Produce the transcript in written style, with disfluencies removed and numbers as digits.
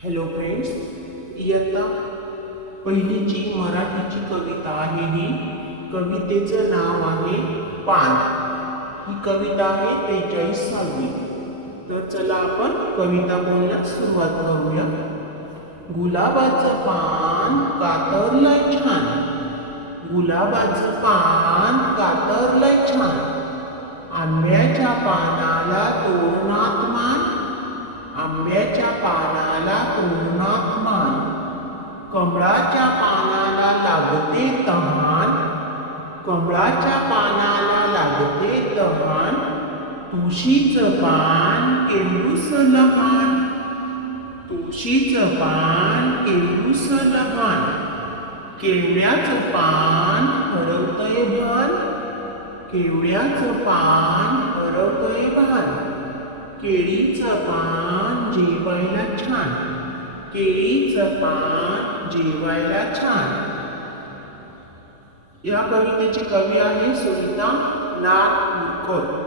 Hello friends, इयत्ता पहिलीची मराठीची कविता आहे. ही कवितेचं नाव आहे पान. ही कविता आहे 43वी. तर चला आपण कविता बोलण्यास सुरुवात करूया. गुलाबाचं पान कातरलंय छान, गुलाबाचं पान कातरलंय छान, आंब्याच्या पानाला तोरणात मान, आंब्याच्या पानाला तोरणात मान, कमळाच्या पानाला लागते तहान, कमळाच्या पानाला लागते तहान, तुळशीचं पान केवढूस लहान, तुळशीचं पान केवढूस लहान, केवड्याचं पान हरवतंय भान, केवड्याचं पान हरवतंय भान, केळीचं पान जेवायला छान, केळीचं पान जेवायला छान. या कवितेचे कवी आहे सुनीता नागपूरकर.